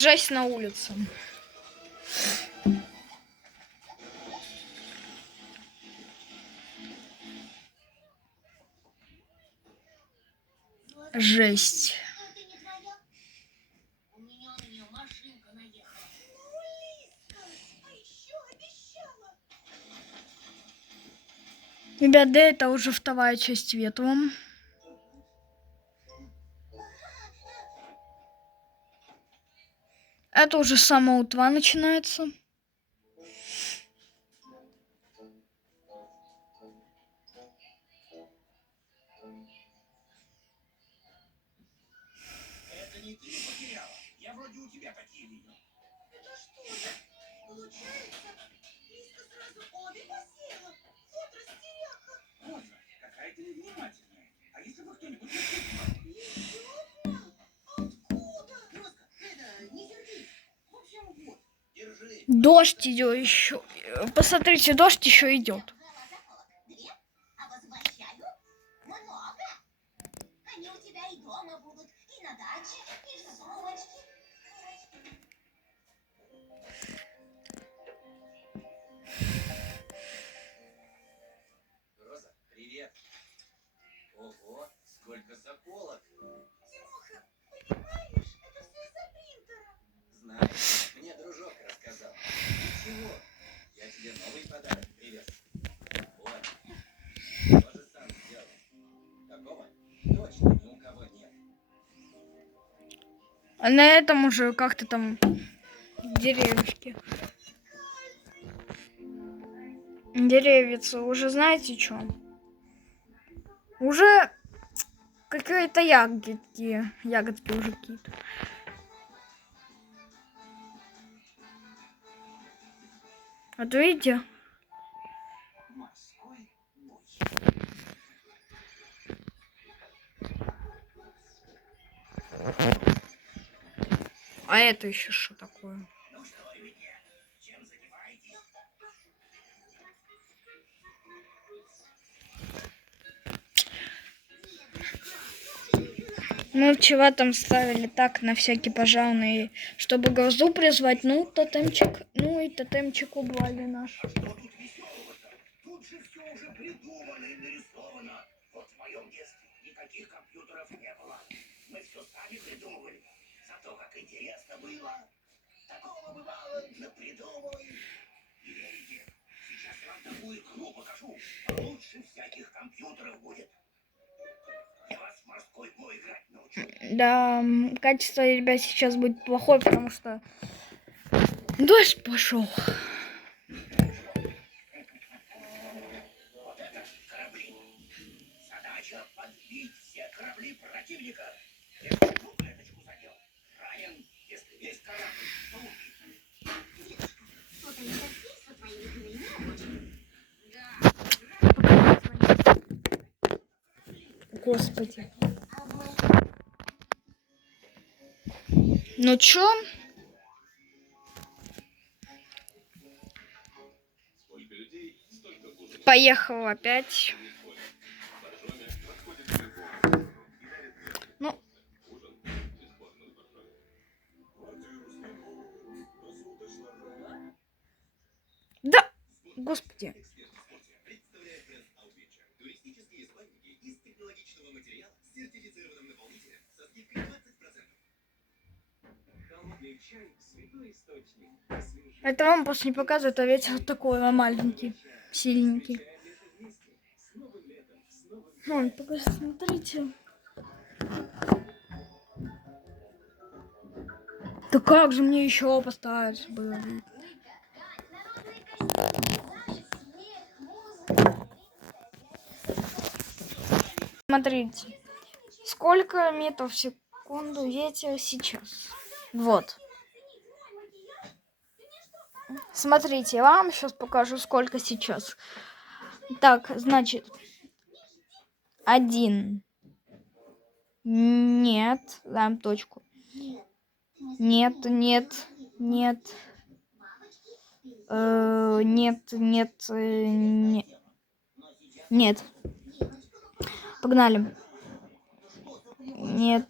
Жесть на улице. Жесть. Ребят, да, это уже вторая часть Ветром. Это уже с самого утра начинается. Это не ты потеряла. Я вроде у тебя такие видел. Это что? Получается, Лиска сразу обе посеяла. Вот растеряха. Вот же, какая ты невнимательная. А если бы кто-нибудь Естественно. Откуда? Роска, это, не сердись. В общем, вот, держи. Дождь идет еще. Посмотрите, дождь еще идет. А возвращаю много. Они у тебя и дома будут, и на даче, и в сумочке. Роза, привет. Ого, сколько заколок. Тимоха, понимаешь, это все из-за принтера. Знаю, мне дружок рассказал. Ничего, я тебе новый подарок привез. Вот, тоже сам сделал. Такого точно ни у кого нет. А на этом уже как-то там деревья. Деревица, уже знаете что? Уже какие-то ягодки уже какие-то. Вот видите? Морской бой. А это еще что такое? Ну что, ребятня, чем занимаетесь? Мы вчера там ставили так на всякий пожарный, чтобы грозу призвать, ну и тотемчик убрали наш. Что тут веселого-то? Тут же все уже придумано и нарисовано. Вот в моем детстве никаких компьютеров не было. Мы все сами придумывали. Зато как интересно было. Такого бывало, напридумывали. Не верите? Сейчас я вам такую игру покажу. Лучше всяких компьютеров будет. Я вас в морской бой играть научу. Да, качество, ребят, сейчас будет плохое, потому что дождь пошел. Вот это корабли. Задача подбить все корабли противника. Я одну клеточку задел. Ранен, если весь корабль, то убит. Что-то интерфейс у твоей игры не очень. Господи. Ну чё? Поехал опять. Ну. Да, господи. Это вам просто не показывает, а ветер вот такой маленький, сильненький. Вон, покажи, смотрите. Да как же мне еще поставить было? Смотрите, сколько метров в секунду ветер сейчас. Вот. Смотрите, я вам сейчас покажу, сколько сейчас. Так, значит, 1. Нет, даем точку. Нет. Нет. Нет, нет. Погнали. Нет.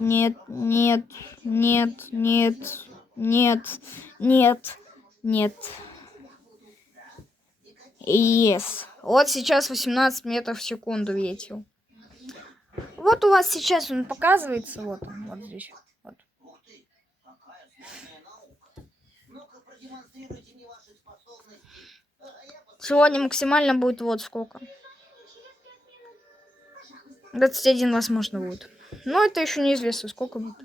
нет, нет, нет, нет, нет, нет, нет. Yes. Вот сейчас 18 метров в секунду ветер. Вот у вас сейчас он показывается, вот он, вот здесь. Вот. Ух ты, какая сложная наука. Ну-ка, продемонстрируйте мне ваши способности. Я Сегодня максимально будет вот сколько. 21, возможно, будет. Но это еще неизвестно, сколько будет.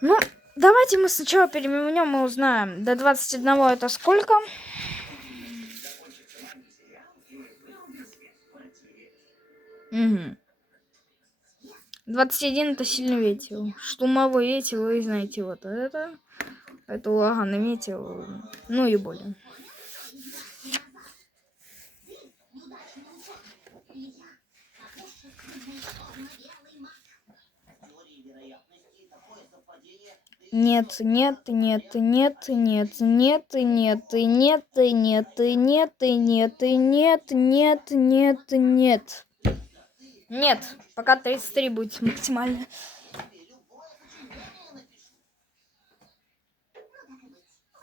Ну, давайте мы сначала перевернем и узнаем. До 21 это сколько? Угу. 21 это сильный ветер. Штурмовой ветер, вы знаете, вот это. Это ураганный ветер. Ну и более. теории вероятности такое совпадение. Нет, нет, нет, нет, нет, нет, нет, нет, нет, нет, нет, нет, нет, нет, нет. Нет, пока 33 будет максимально. Любое сочинение напишу.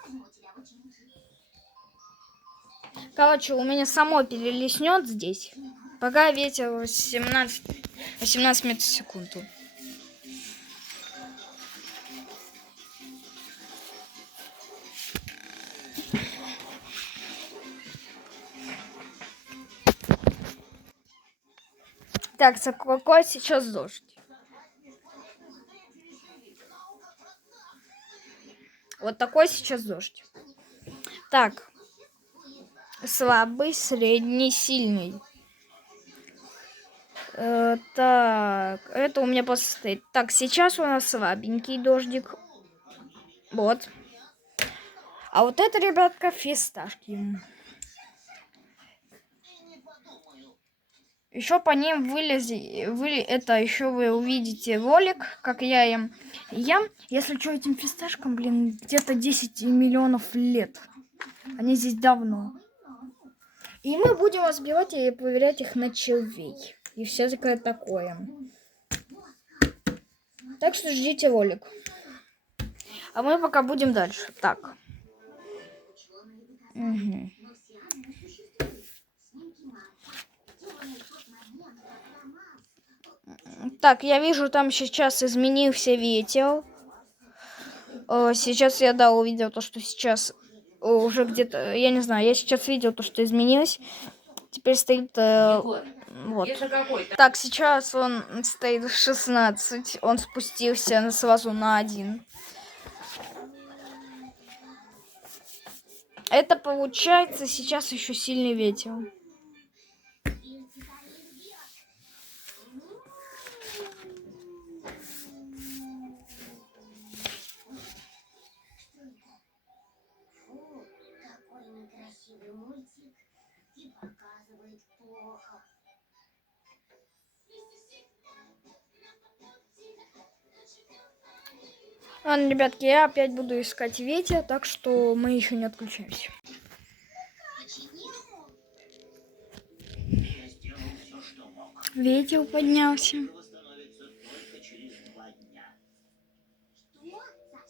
Возьму тебя в ученики. Короче, у меня само перелеснет здесь. Пока ветер 18 метров в секунду. Так, какой сейчас дождь? Вот такой сейчас дождь. Так. Слабый, средний, сильный. Так, это у меня просто стоит. Так, сейчас у нас слабенький дождик. Вот. А вот это, ребятка, фисташки. Еще по ним это еще вы увидите ролик, как я им ем. Если что, этим фисташкам, блин, где-то 10 миллионов лет. Они здесь давно. И мы будем разбивать и проверять их на червей. И все такое. Так что ждите ролик. А мы пока будем дальше. Так. Угу. Так, я вижу, там сейчас изменился ветер. Сейчас я, да, увидел то, что сейчас уже где-то, я не знаю, я сейчас видел то, что изменилось. Теперь стоит вот. Так, сейчас он стоит в 16. Он спустился сразу на 1. Это получается сейчас еще сильный ветер. Фу, какой некрасивый мультик. И показывает плохо. Ладно, ребятки, я опять буду искать ветер, так что мы еще не отключаемся. Я сделал все, что мог. Ветер поднялся. Восстановится только через 2 дня.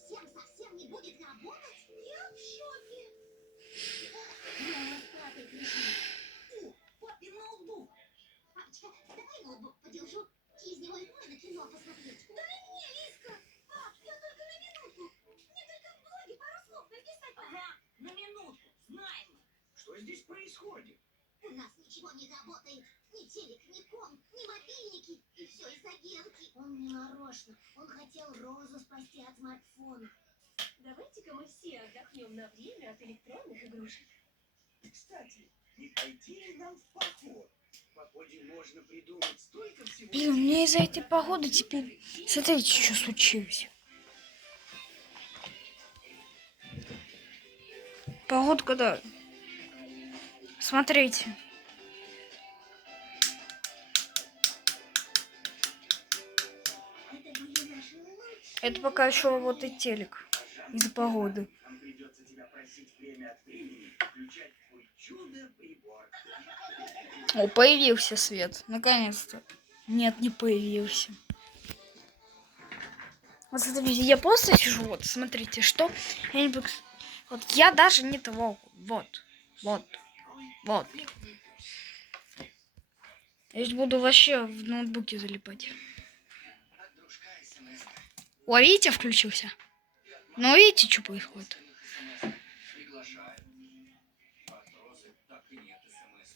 Что? Совсем не будет работать? Я в шоке. Мы с папой пришли. О, папин ноутбук. Папочка, давай ноутбук подержу. Из него ведь можно кино посмотреть. Дай мне, Лизка. Пап, я только на минутку. Мне только в блоге пару слов написать. Ага, на минутку. Знаем. Что здесь происходит? У нас ничего не работает. Ни телек, ни комп, ни мобильники. И все из-за Генки. Он не нарочно. Он хотел Розу спасти от смартфона. Давайте-ка мы все отдохнем на время от электронных игрушек. Кстати, не пойти ли нам в поход? В походе можно придумать столько всего. Блин, мне из-за этой погоды теперь... Смотрите, что случилось. Погодка, да. Смотрите. Это пока еще вот и телек. Из-за погоды. Нам придется тебя просить время от времени включать твой чудо-прибор. О, появился свет. Наконец-то. Нет, не появился. Вот смотрите, я просто сижу, вот, смотрите, что я не буду... Вот я даже не того. Вот. Вот. Я сейчас буду вообще в ноутбуке залипать. От дружка СМС. О, видите, включился. Ну, видите, что происходит? Приглашаю. Матросы, так и нет СМС.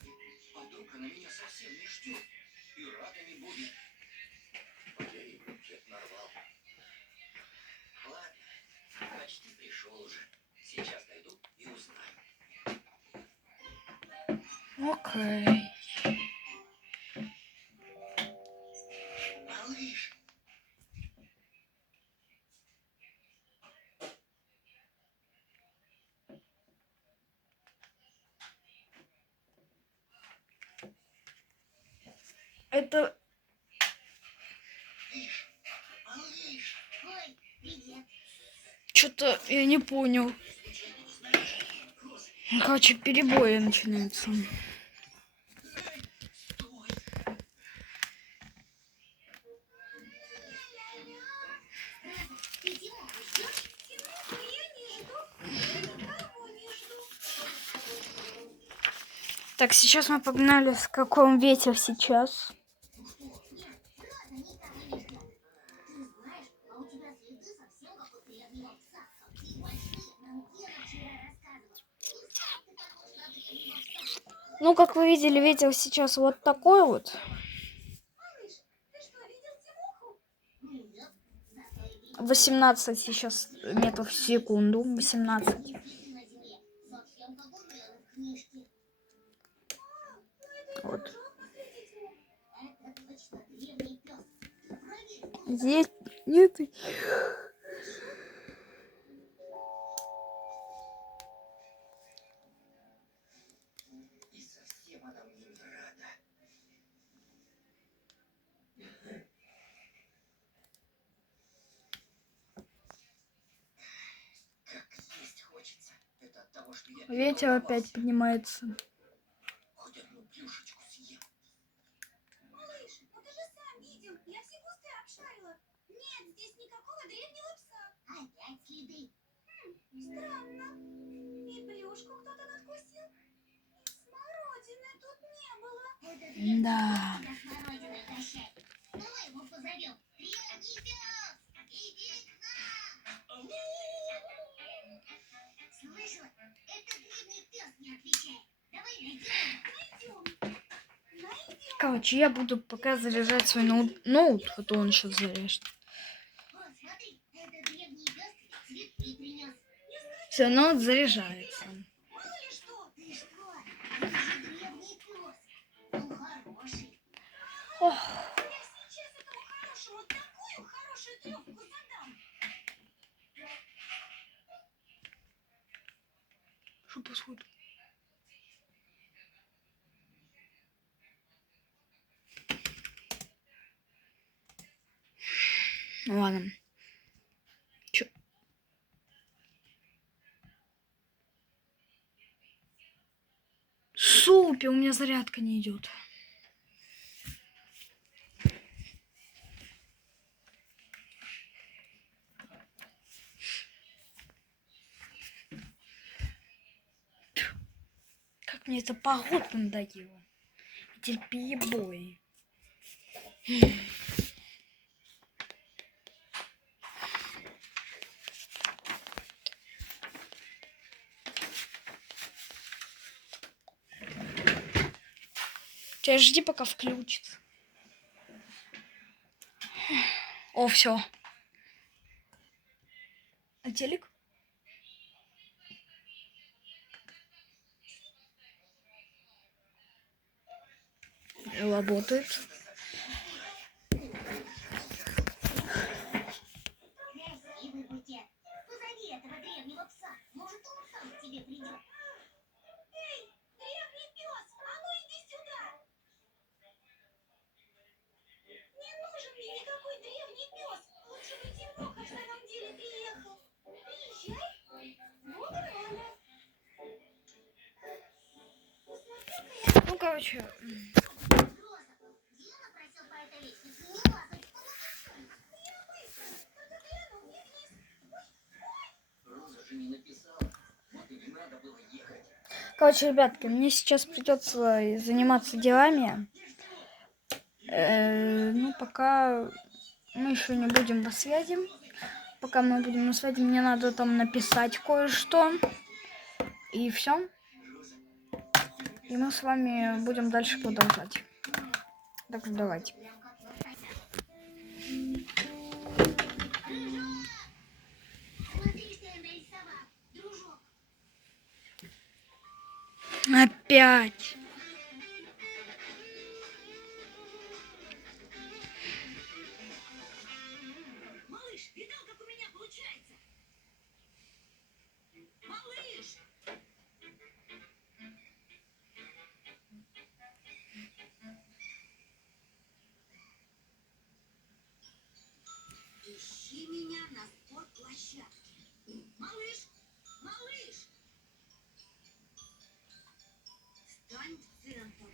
А вдруг она меня совсем не ждет и рада не будет. Окей, букет нарвал. Ладно, почти пришел уже. Сейчас дойду и узнаю. Окей. Малыш, Это... малыш. Ой, привет. Что-то я не понял. Короче, перебои начинаются. Ты Тимоху ждешь? Тимоху я не жду. Я никого не жду. Так, сейчас мы погнали. С каком ветер сейчас? Нет, правда никого не ждет. Ты знаешь, а у тебя следы совсем как у древнего пса. Такие большие, нам Гена вчера рассказывал. И сам ты похож на древнего пса. Ну, как вы видели, ветер сейчас вот такой вот. Малыш, ты что, видел Тимоху? Нет. Зато и видел. 18 сейчас метров в секунду. 18. Действительно на земле. Совсем как у Дэна в книжке. Вот. Это точно древний пес. Проверь. Здесь нет. И совсем она мне не рада. Как есть хочется. Это от того, что я Ветер опять поднимается. хоть одну плюшечку съем. Малыш, ну ты же сам видел. Я все кусты обшарила. Нет здесь никакого древнего пса. Опять следы. Странно. И плюшку кто-то надкусил. И смородины тут не было. Это древний Да. пес тебя смородиной угощает. Давай его позовем. Древний пес, иди к нам. Слышала? Это древний пес не отвечает. Давай найдем. Найдем. Короче, я буду пока заряжать свой ноут, а то он сейчас заряжет. Вот, смотри, это древний пес тебе цветы принес. Все, ноут заряжается. Мало ли что? Ты что? Это же древний пес. Он хороший. Ох, Я сейчас этому хорошему такую хорошую трёпку задам. что происходит? Ну ладно. Чё? Супер, у меня зарядка не идет. Как мне эта погода надоела. Эти перебои. Сейчас жди, пока включится. О, все. А телек? Работает. Красивый букет. Позови этого древнего пса. Может, он сам к тебе придет. Эй, древний пес, а ну иди сюда. Не нужен мне никакой древний пес. Лучше бы Тимоха в самом деле приехал. Приезжай. Вот и ладно. Посмотрю-ка я. Ну, короче, Роза, Дима просил по этой лестнице не лазать. Он обещал. Я быстро. Только для Короче, ребятки, мне сейчас придется заниматься делами. Ну, пока мы еще не будем на связи. Пока мы будем на связи, мне надо там написать кое-что. И все. И мы с вами будем дальше продолжать. Так что давайте. Смотри, что я нарисовал, дружок. Опять. Малыш, видал, как у меня получается? Малыш! Ищи меня на спортплощадке. Малыш! Малыш! Стань в центр.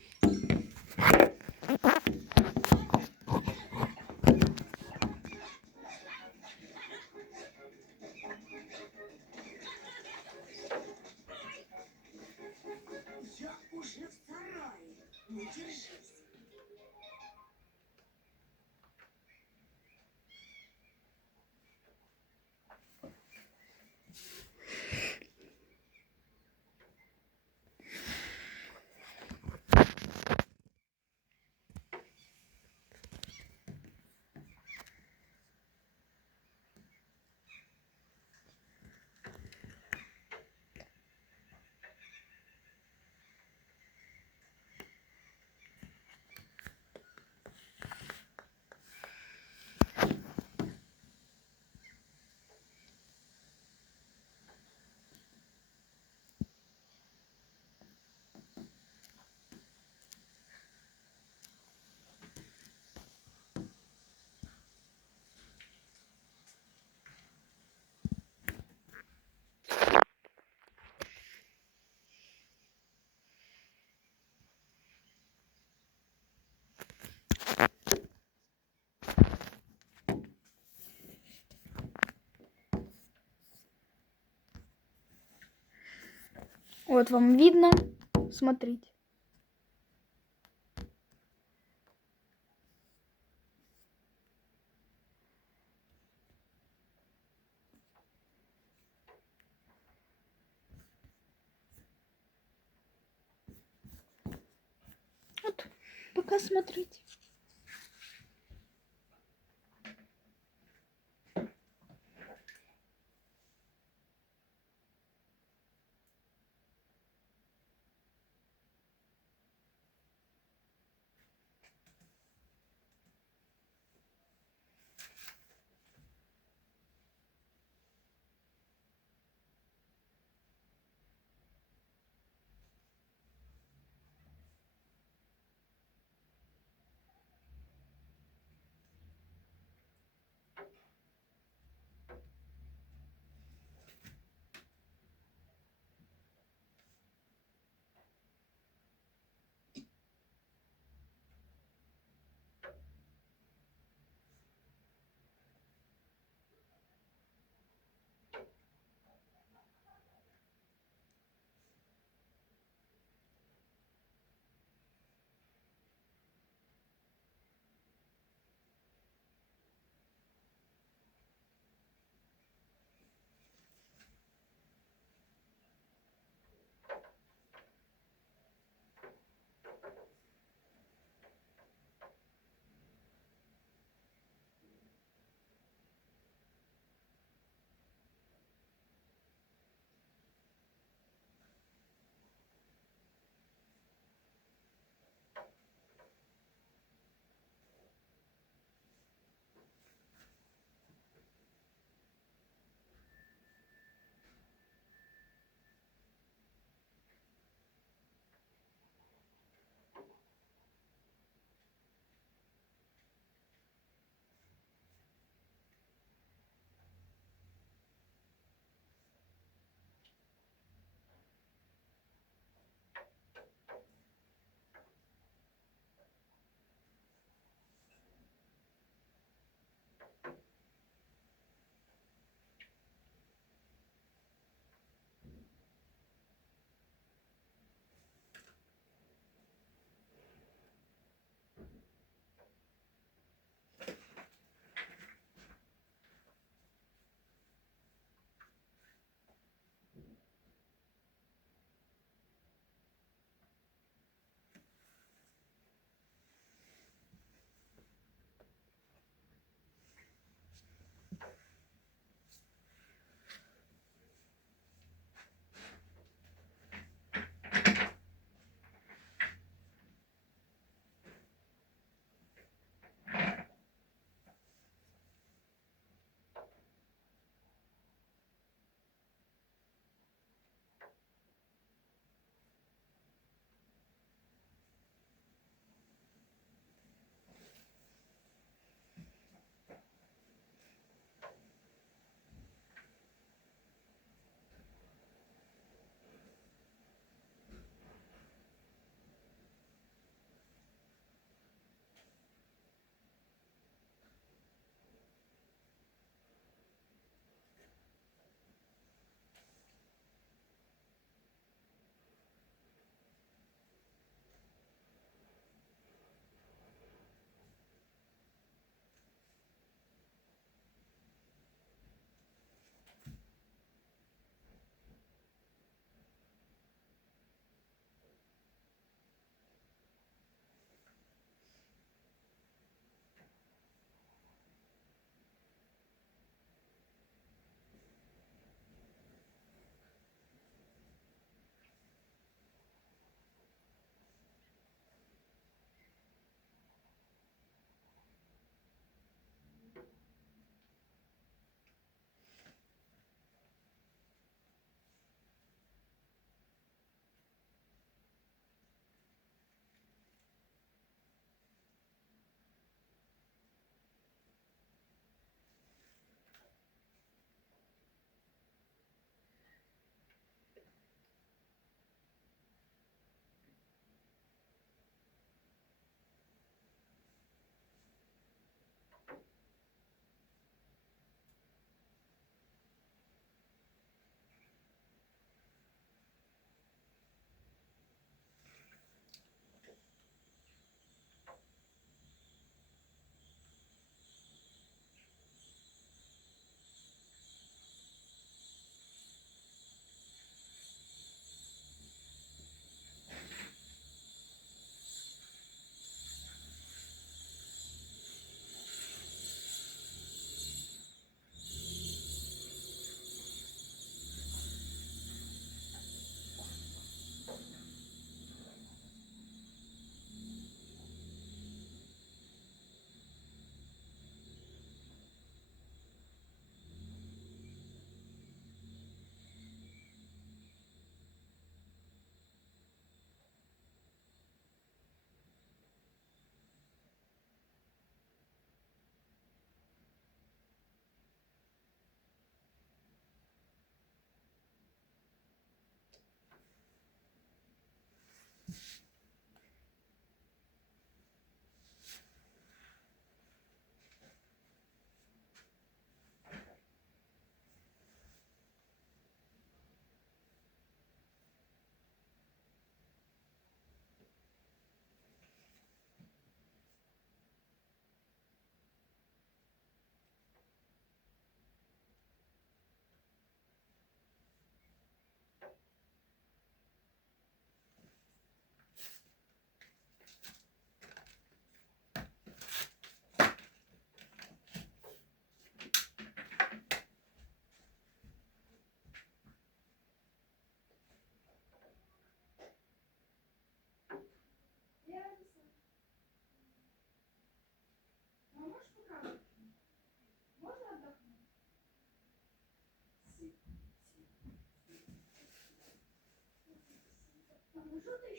Я уже в сарае. Не держись. Вот вам видно. Смотрите. Вот, пока смотрите.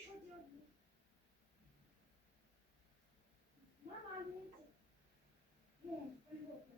еще делать? Нормально идти. Ну, по-любому.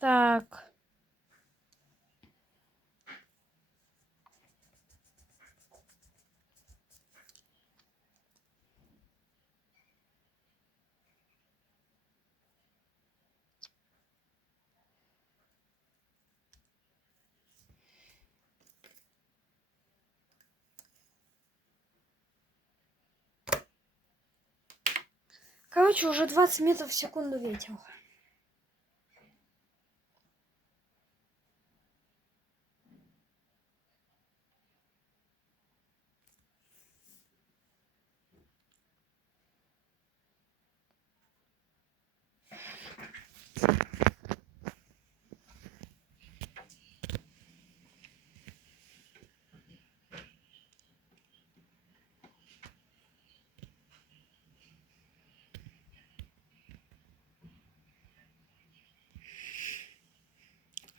Так. Короче, уже 20 метров в секунду ветер.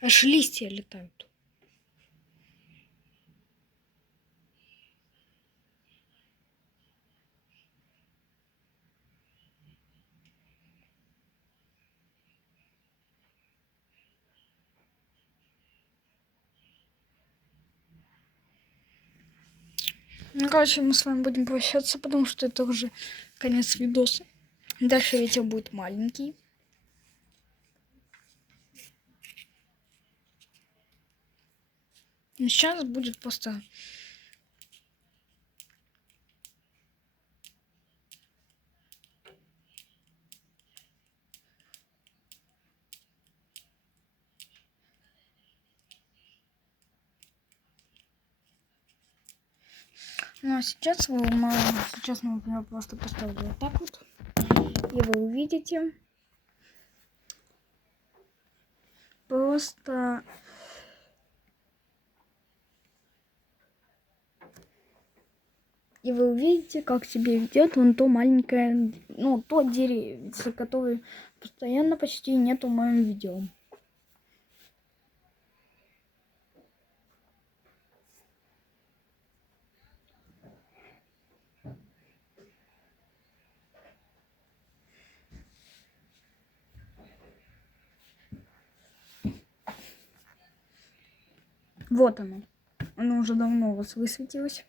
Аж листья летают. Ну, короче, мы с вами будем прощаться, потому что это уже конец видоса. Дальше ветер будет маленький. Но сейчас будет просто... Ну, а сейчас сейчас я просто поставлю вот так вот. И вы увидите просто... И вы увидите, как себя ведет вон то маленькое, ну, то деревце, которое постоянно почти нету в моем видео. Вот оно. Оно уже давно у вас высветилось.